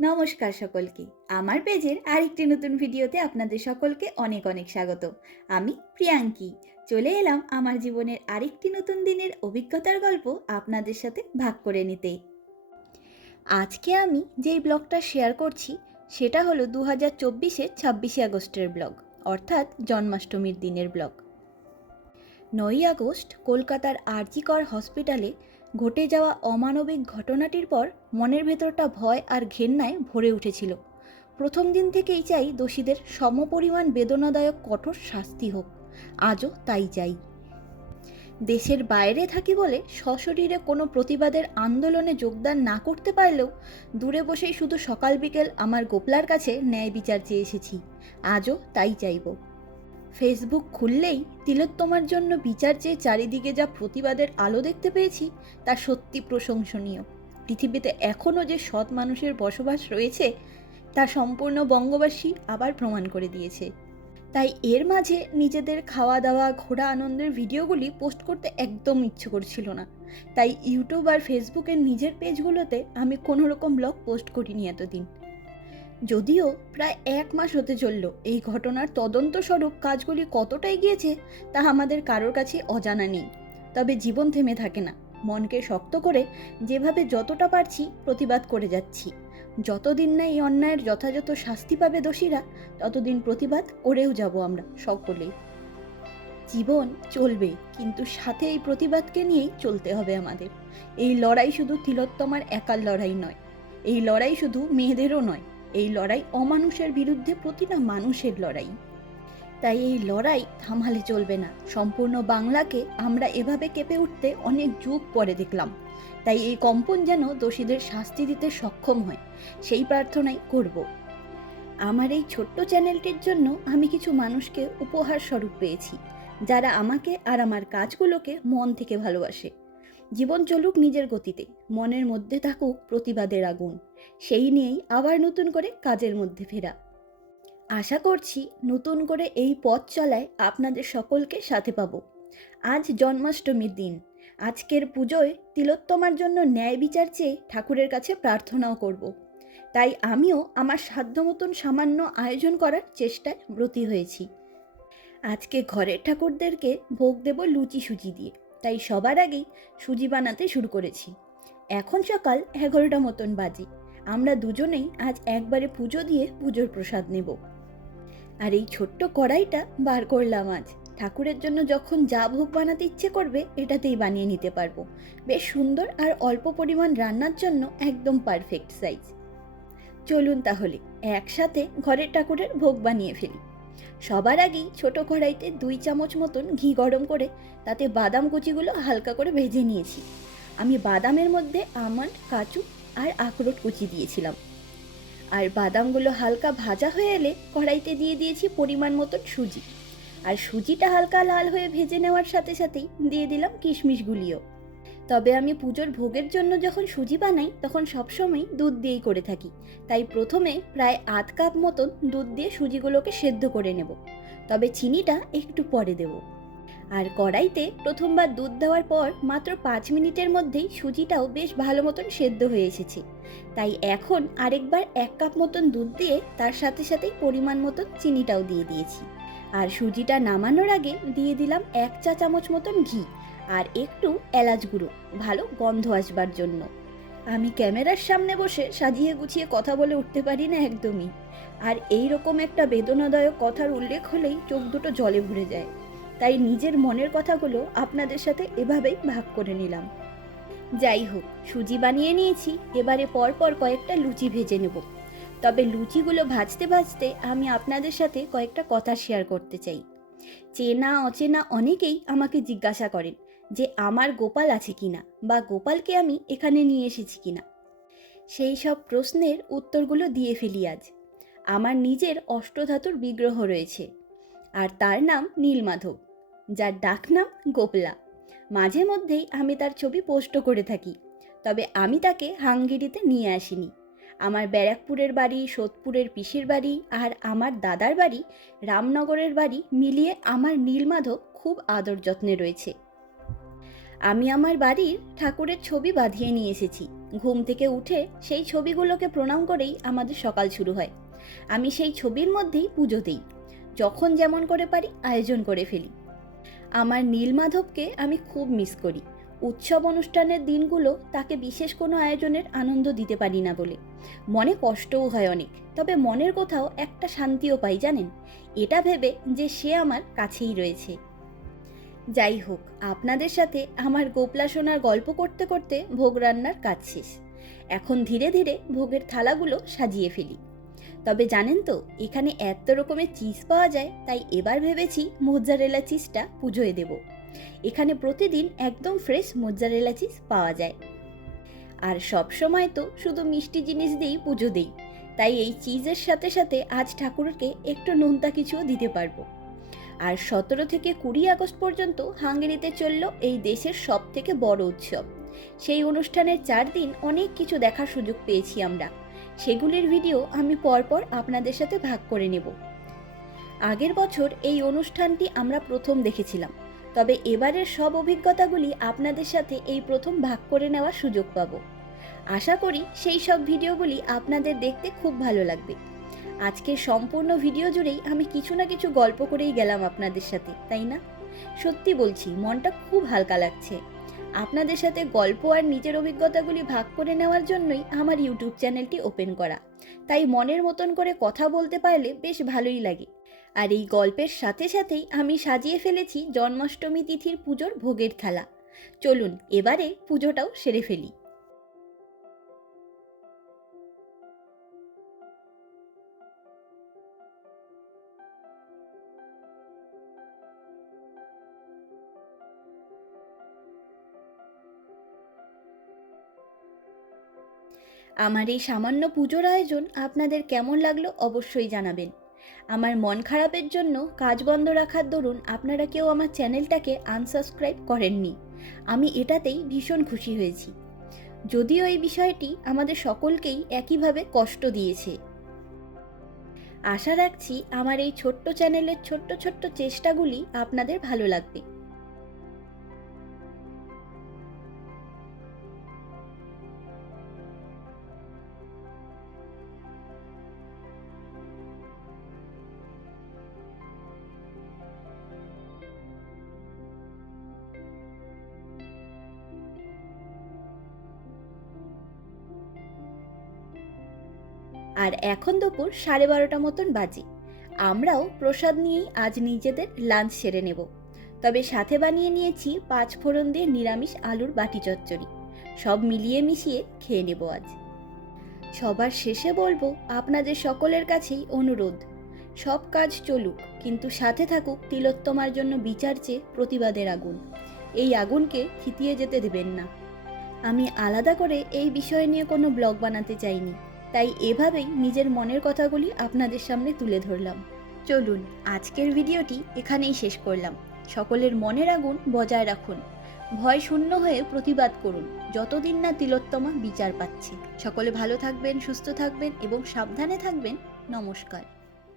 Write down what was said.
নমস্কার সকলকে। আমার পেজের আরেকটি নতুন ভিডিওতে আপনাদের সকলকে অনেক অনেক স্বাগত। আমি প্রিয়াঙ্কি। চলে এলাম আমার জীবনের আরেকটি নতুন দিনের অভিজ্ঞতার গল্প আপনাদের সাথে ভাগ করে নিতে। আজকে আমি যেই ব্লগটা শেয়ার করছি, সেটা হলো দু হাজার চব্বিশের ছাব্বিশে আগস্টের ব্লগ, অর্থাৎ জন্মাষ্টমীর দিনের ব্লগ। নয়ই আগস্ট কলকাতার আরজিকর হসপিটালে ঘটে যাওয়া অমানবিক ঘটনাটির পর মনের ভেতরটা ভয় আর ঘেন্নায় ভরে উঠেছিল। প্রথম দিন থেকেই চাই দোষীদের সমপরিমাণ বেদনাদায়ক কঠোর শাস্তি হোক। আজও তাই চাই। দেশের বাইরে থাকি বলে সশরীরে কোনো প্রতিবাদের আন্দোলনে যোগদান না করতে পারলেও দূরে বসেই শুধু সকাল বিকেল আমার গোপলার কাছে ন্যায় বিচার চেয়ে এসেছি। আজও তাই চাইব। ফেসবুক খুললেই তিলোত্তমার জন্য বিচার চেয়ে চারিদিকে যা প্রতিবাদের আলো দেখতে পেয়েছি, তা সত্যি প্রশংসনীয়। পৃথিবীতে এখনও যে সৎ মানুষের বসবাস রয়েছে, তা সম্পূর্ণ বঙ্গবাসী আবার প্রমাণ করে দিয়েছে। তাই এর মাঝে নিজেদের খাওয়া দাওয়া ঘোরা আনন্দের ভিডিওগুলি পোস্ট করতে একদম ইচ্ছে করছিল না। তাই ইউটিউব আর ফেসবুকের নিজের পেজগুলোতে আমি কোনো রকম ব্লগ পোস্ট করিনি এতদিন। যদিও প্রায় এক মাস হতে চলল, এই ঘটনার তদন্ত স্বরূপ কাজগুলি কতটা এগিয়েছে তা আমাদের কারোর কাছে অজানা নেই। তবে জীবন থেমে থাকে না। মনকে শক্ত করে যেভাবে যতটা পারছি প্রতিবাদ করে যাচ্ছি। যতদিন না এই অন্যায়ের যথাযথ শাস্তি পাবে দোষীরা, ততদিন প্রতিবাদ করেও যাব আমরা সকলেই। জীবন চলবে, কিন্তু সাথে এই প্রতিবাদকে নিয়েই চলতে হবে আমাদের। এই লড়াই শুধু তিলোত্তমার একার লড়াই নয়, এই লড়াই শুধু মেয়েদেরও নয়। এই লড়াই অমানুষের বিরুদ্ধে প্রতিটা মানুষের লড়াই। তাই এই লড়াই থামালে চলবে না। সম্পূর্ণ বাংলাকে আমরা এভাবে কেঁপে উঠতে অনেক যুগ পরে দেখলাম। তাই এই কম্পন যেন দোষীদের শাস্তি দিতে সক্ষম হয়, সেই প্রার্থনাই করব। আমার এই ছোট্ট চ্যানেলটির জন্য আমি কিছু মানুষকে উপহার স্বরূপ পেয়েছি, যারা আমাকে আর আমার কাজগুলোকে মন থেকে ভালোবাসে। জীবন চলুক নিজের গতিতে, মনের মধ্যে থাকুক প্রতিবাদের আগুন। সেই নিয়েই আবার নতুন করে কাজের মধ্যে ফেরা। আশা করছি নতুন করে এই পথ চলায় আপনাদের সকলকে সাথে পাবো। আজ জন্মাষ্টমীর দিন। আজকের পুজোয় তিলোত্তমার জন্য ন্যায় বিচার চেয়ে ঠাকুরের কাছে প্রার্থনাও করব। তাই আমিও আমার সাধ্য মতন সামান্য আয়োজন করার চেষ্টায় ব্রতী হয়েছি। আজকে ঘরের ঠাকুরদেরকে ভোগ দেব লুচি সুজি দিয়ে। তাই সবার আগেই সুজি বানাতে শুরু করেছি। এখন সকাল এগারোটা মতন বাজে। আমরা দুজনেই আজ একবারে পুজো দিয়ে পুজোর প্রসাদ নেব। আর এই ছোট্ট কড়াইটা বার করলাম আজ। ঠাকুরের জন্য যখন যা ভোগ বানাতে ইচ্ছে করবে, এটাতেই বানিয়ে নিতে পারব। বেশ সুন্দর আর অল্প পরিমাণ রান্নার জন্য একদম পারফেক্ট সাইজ চলুন তাহলে, একসাথে ঘরের ঠাকুরের ভোগ বানিয়ে ফেলি। সবার আগেই ছোট কড়াইতে দুই চামচ মতন ঘি গরম করে তাতে বাদাম কুচিগুলো হালকা করে ভেজে নিয়েছি। আমি বাদামের মধ্যে আমন্ড, কাজু আর আখরোট কুচি দিয়েছিলাম। আর বাদামগুলো হালকা ভাজা হয়ে এলে কড়াইতে দিয়ে দিয়েছি পরিমাণ মতন সুজি। আর সুজিটা হালকা লাল হয়ে ভেজে নেওয়ার সাথে সাথেই দিয়ে দিলাম কিশমিশগুলিও তবে আমি পুজোর ভোগের জন্য যখন সুজি বানাই, তখন সবসময় দুধ দিয়েই করে থাকি। তাই প্রথমে প্রায় আধ কাপ মতন দুধ দিয়ে সুজিগুলোকে সেদ্ধ করে নেব। তবে চিনিটা একটু পরে দেব। আর কড়াইতে প্রথমবার দুধ দেওয়ার পর মাত্র পাঁচ মিনিটের মধ্যেই সুজিটাও বেশ ভালো মতন সেদ্ধ হয়ে এসেছে। তাই এখন আরেকবার এক কাপ মতন দুধ দিয়ে তার সাথে সাথেই পরিমাণ মতন চিনিটাও দিয়ে দিয়েছি। আর সুজিটা নামানোর আগে দিয়ে দিলাম এক চা চামচ মতন ঘি। আর একটু এলাচ গুঁড়ো, ভালো গন্ধ আসবার জন্য। আমি ক্যামেরার সামনে বসে সাজিয়ে গুছিয়ে কথা বলে উঠতে পারি না একদমই। আর এই রকম একটা বেদনাদায়ক কথার উল্লেখ হলেই চোখ দুটো জলে ভরে যায়। তাই নিজের মনের কথাগুলো আপনাদের সাথে এভাবেই ভাগ করে নিলাম। যাই হোক, সুজি বানিয়ে নিয়েছি, এবারে পরপর কয়েকটা লুচি ভেজে নেব। তবে লুচিগুলো ভাজতে ভাজতে আমি আপনাদের সাথে কয়েকটা কথা শেয়ার করতে চাই। চেনা অচেনা অনেকেই আমাকে জিজ্ঞাসা করেন যে আমার গোপাল আছে কিনা বা গোপালকে আমি এখানে নিয়ে এসেছি কিনা। সেই সব প্রশ্নের উত্তরগুলো দিয়ে ফেলি আজ। আমার নিজের অষ্টধাতুর বিগ্রহ রয়েছে আর তার নাম নীলমাধব, যার ডাকনাম গোপলা। মাঝে মধ্যেই আমি তার ছবি পোস্ট করে থাকি, তবে আমি তাকে হাঙ্গেরিতে নিয়ে আসিনি। আমার ব্যারাকপুরের বাড়ি, সোদপুরের পিসির বাড়ি আর আমার দাদার বাড়ি, রামনগরের বাড়ি মিলিয়ে আমার নীলমাধব খুব আদর যত্নে রয়েছে। আমি আমার বাড়ির ঠাকুরের ছবি বাঁধিয়ে নিয়ে এসেছি। ঘুম থেকে উঠে সেই ছবিগুলোকে প্রণাম করেই আমাদের সকাল শুরু হয়। আমি সেই ছবির মধ্যেই পুজো দিই। যখন যেমন করে পারি আয়োজন করে ফেলি। আমার নীলমাধবকে আমি খুব মিস করি। উৎসব অনুষ্ঠানের দিনগুলো তাকে বিশেষ কোনো আয়োজনের আনন্দ দিতে পারি না বলে। মনে কষ্টও হয় অনেক, তবে মনের কোথাও একটা শান্তিও পাই, জানেন? এটা ভেবে যে সে আমার কাছেই রয়েছে। যাই হোক, আপনাদের সাথে আমার গোপলা সোনার গল্প করতে করতে ভোগ রান্নার কাজ শেষ। এখন ধীরে ধীরে ভোগের থালাগুলো সাজিয়ে ফেলি। তবে জানেন তো, এখানে এত রকমের চিজ পাওয়া যায়, তাই এবার ভেবেছি মোজ্জারেলা চিজটা পুজোয় দেব। এখানে প্রতিদিন একদম ফ্রেশ মোজ্জারেলা চিজ পাওয়া যায়। আর সব সময় তো শুধু মিষ্টি জিনিস দিয়েই পুজো দিই, তাই এই চিজের সাথে সাথে আজ ঠাকুরকে একটু নোনতা কিছুও দিতে পারব। আর সতেরো থেকে কুড়ি আগস্ট পর্যন্ত হাঙ্গেরিতে চলল এই দেশের সব থেকে বড় উৎসব। সেই অনুষ্ঠানের চার দিন অনেক কিছু দেখার সুযোগ পেয়েছি আমরা। সেগুলির ভিডিও আমি পরপর আপনাদের সাথে ভাগ করে নেব। আগের বছর এই অনুষ্ঠানটি আমরা প্রথম দেখেছিলাম, তবে এবারের সব অভিজ্ঞতাগুলি আপনাদের সাথে এই প্রথম ভাগ করে নেওয়ার সুযোগ পাবো। আশা করি সেই সব ভিডিওগুলি আপনাদের দেখতে খুব ভালো লাগবে। আজকের সম্পূর্ণ ভিডিও জুড়েই আমি কিছু না কিছু গল্প করেই গেলাম আপনাদের সাথে, তাই না? সত্যি বলছি, মনটা খুব হালকা লাগছে। আপনাদের সাথে গল্প আর নিজের অভিজ্ঞতাগুলি ভাগ করে নেওয়ার জন্যই আমার ইউটিউব চ্যানেলটি ওপেন করা। তাই মনের মতন করে কথা বলতে পারলে বেশ ভালোই লাগে। আর এই গল্পের সাথে সাথেই আমি সাজিয়ে ফেলেছি জন্মাষ্টমী তিথির পুজোর ভোগের থালা। চলুন, এবারে পুজোটাও সেরে ফেলি। আমার এই সামান্য পুজোর আয়োজন আপনাদের কেমন লাগল অবশ্যই জানাবেন। আমার মন খারাপের জন্য কাজ বন্ধ রাখার দরুন আপনারা কেউ আমার চ্যানেলটাকে আনসাবস্ক্রাইব করেননি। আমি এটাতেই ভীষণ খুশি হয়েছি। যদিও এই বিষয়টি আমাদের সকলকেই একইভাবে কষ্ট দিয়েছে। আশা রাখছি আমার এই ছোট্ট চ্যানেলের ছোট্ট ছোট্ট চেষ্টাগুলি আপনাদের ভালো লাগবে। আর এখন দুপুর সাড়ে বারোটা মতন বাজে। আমরাও প্রসাদ নিয়েই আজ নিজেদের লাঞ্চ সেরে নেব। তবে সাথে বানিয়ে নিয়েছি পাঁচ ফোড়ন দিয়ে নিরামিষ আলুর বাটি চচ্চড়ি। সব মিলিয়ে মিশিয়ে খেয়ে নেব আজ। সবার শেষে বলব, আপনাদের সকলের কাছেই অনুরোধ। সব কাজ চলুক, কিন্তু সাথে থাকুক তিলোত্তমার জন্য বিচার চেয়ে প্রতিবাদের আগুন। এই আগুনকে থিতিয়ে যেতে দেবেন না। আমি আলাদা করে এই বিষয় নিয়ে কোনো ব্লগ বানাতে চাইনি। তাই এভাবেই নিজের মনের কথাগুলি আপনাদের সামনে তুলে ধরলাম। চলুন, আজকের ভিডিওটি এখানেই শেষ করলাম। সকলের মনের আগুন বজায় রাখুন। ভয় শূন্য হয়ে প্রতিবাদ করুন। যতদিন না তিলোত্তমা বিচার পাচ্ছে। সকলে ভালো থাকবেন, সুস্থ থাকবেন এবং সাবধানে থাকবেন। নমস্কার।